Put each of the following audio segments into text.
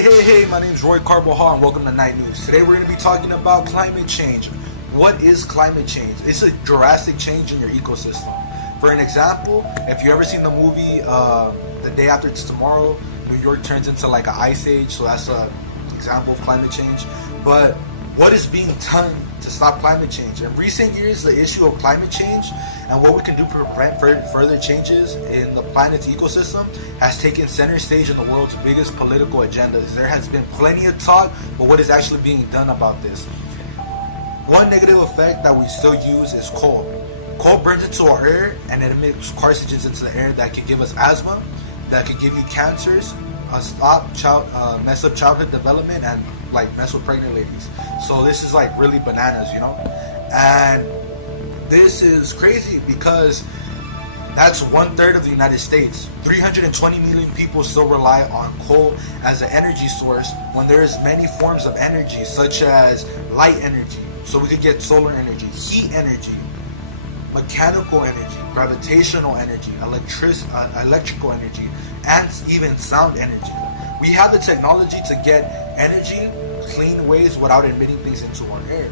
Hey, my name's Roy Carbahal and welcome to Night News. Today we're going to be talking about climate change. What is climate change? It's a drastic change in your ecosystem. For an example, if you ever seen the movie The Day After Tomorrow, New York turns into like an ice age, so that's an example of climate change. But what is being done to stop climate change? In recent years, the issue of climate change and what we can do to prevent further changes in the planet's ecosystem has taken center stage in the world's biggest political agendas. There has been plenty of talk, but what is actually being done about this? One negative effect that we still use is coal. Coal burns into our air and it emits carcinogens into the air that can give us asthma, that can give you cancers, mess up childhood development, and like mess with pregnant ladies. So this is like really bananas, you know? And this is crazy because that's 1/3 of the United States. 320 million people still rely on coal as an energy source when there's many forms of energy such as light energy. So we could get solar energy, heat energy, mechanical energy, gravitational energy, electrical energy, and even sound energy. We have the technology to get energy clean ways without emitting things into our air.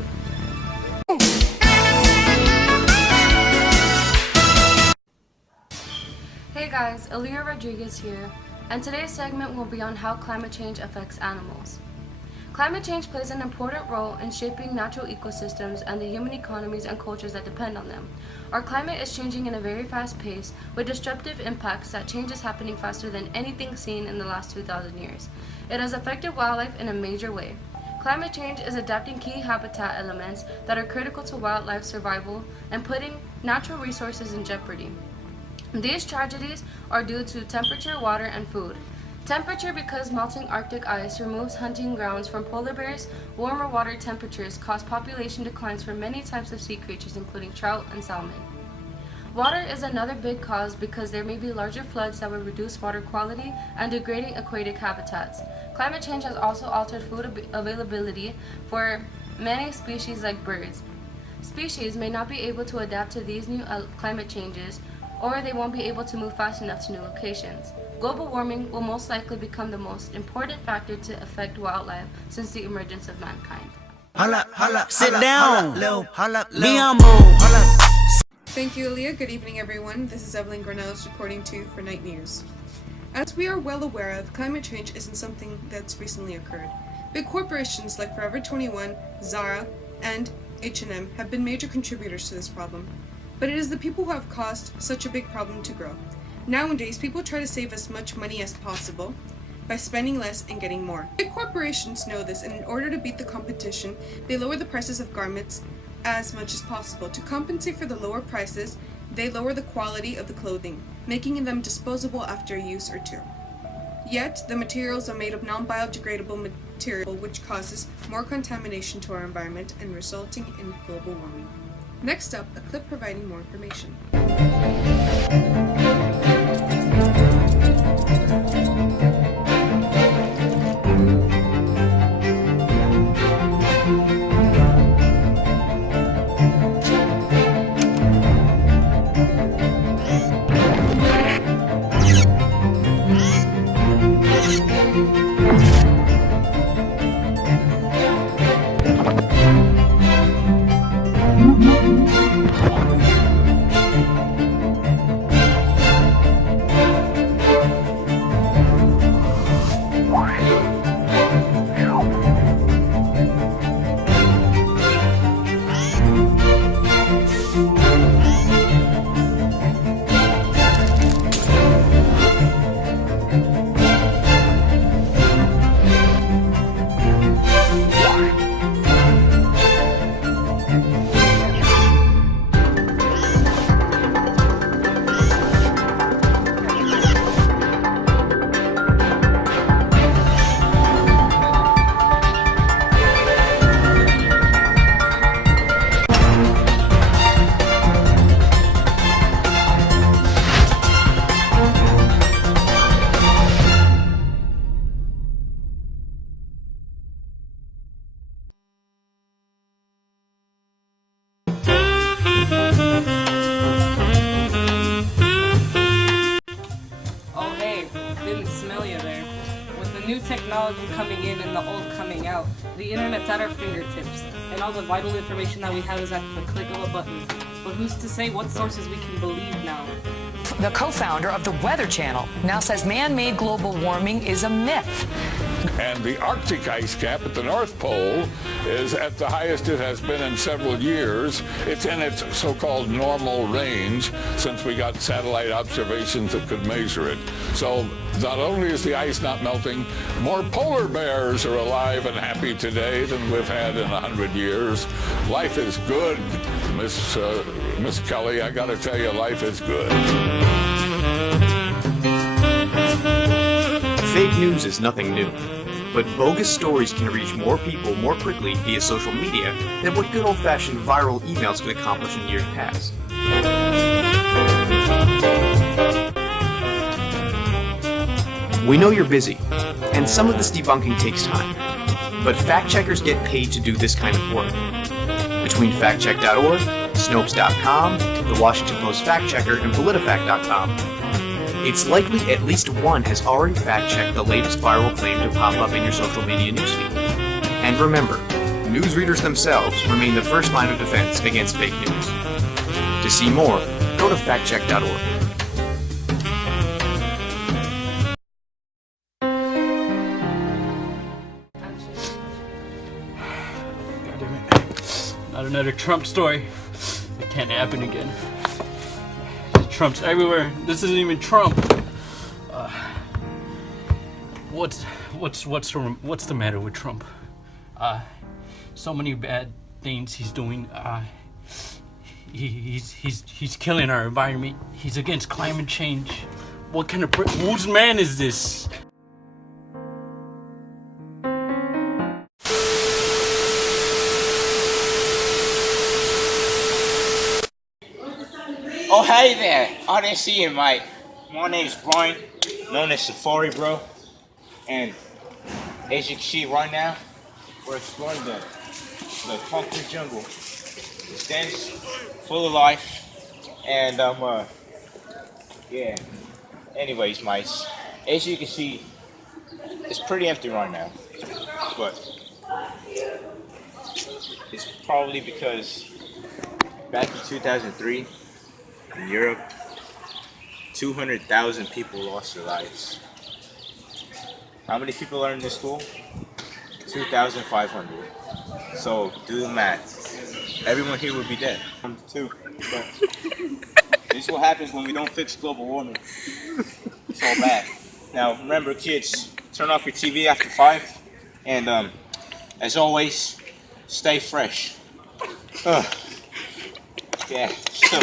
Hey guys, Aliyah Rodriguez here, and today's segment will be on how climate change affects animals. Climate change plays an important role in shaping natural ecosystems and the human economies and cultures that depend on them. Our climate is changing in a very fast pace with disruptive impacts that change is happening faster than anything seen in the last 2,000 years. It has affected wildlife in a major way. Climate change is adapting key habitat elements that are critical to wildlife survival and putting natural resources in jeopardy. These tragedies are due to temperature, water, and food. Temperature because melting Arctic ice removes hunting grounds from polar bears. Warmer water temperatures cause population declines for many types of sea creatures including trout and salmon. Water is another big cause because there may be larger floods that will reduce water quality and degrading aquatic habitats. Climate change has also altered food availability for many species like birds. Species may not be able to adapt to these new climate changes, or they won't be able to move fast enough to new locations. Global warming will most likely become the most important factor to affect wildlife since the emergence of mankind. Sit down. Thank you, Aliyah. Good evening, everyone. This is Evalyn G reporting to you for Night News. As we are well aware of, climate change isn't something that's recently occurred. Big corporations like Forever 21, Zara, and H&M have been major contributors to this problem. But it is the people who have caused such a big problem to grow. Nowadays, people try to save as much money as possible by spending less and getting more. Big corporations know this, and in order to beat the competition, they lower the prices of garments as much as possible. To compensate for the lower prices, they lower the quality of the clothing, making them disposable after a use or two. Yet, the materials are made of non-biodegradable material, which causes more contamination to our environment and resulting in global warming. Next up, a clip providing more information. technology coming in and the old coming out. The internet's at our fingertips, and all the vital information that we have is at the click of a button. But who's to say what sources we can believe now? The co-founder of the Weather Channel now says man-made global warming is a myth. And the Arctic ice cap at the North Pole is at the highest it has been in several years. It's in its so-called normal range since we got satellite observations that could measure it. So not only is the ice not melting, more polar bears are alive and happy today than we've had in 100 years. Life is good, Miss Kelly. I gotta tell you, life is good. Fake news is nothing new, but bogus stories can reach more people more quickly via social media than what good old-fashioned viral emails could accomplish in years past. We know you're busy, and some of this debunking takes time, but fact-checkers get paid to do this kind of work. Between factcheck.org, Snopes.com, the Washington Post Fact Checker, and PolitiFact.com, it's likely at least one has already fact-checked the latest viral claim to pop up in your social media newsfeed. And remember, newsreaders themselves remain the first line of defense against fake news. To see more, go to factcheck.org. Not another Trump story. It can't happen again. Trump's everywhere. This isn't even Trump. What's the matter with Trump? So many bad things he's doing. He's killing our environment. He's against climate change. What kind of whose man is this? Oh, hey there. I didn't see you, Mike. My name's Brian, known as Safari Bro. And as you can see right now, we're exploring the concrete jungle. It's dense, full of life, and yeah. Anyways, mice, as you can see, it's pretty empty right now. But it's probably because back in 2003, in Europe, 200,000 people lost their lives. How many people are in this school? 2,500. So do the math. Everyone here would be dead. Too. But this is what happens when we don't fix global warming. It's all bad. Now remember, kids, turn off your TV after 5, and as always, stay fresh. Yeah. So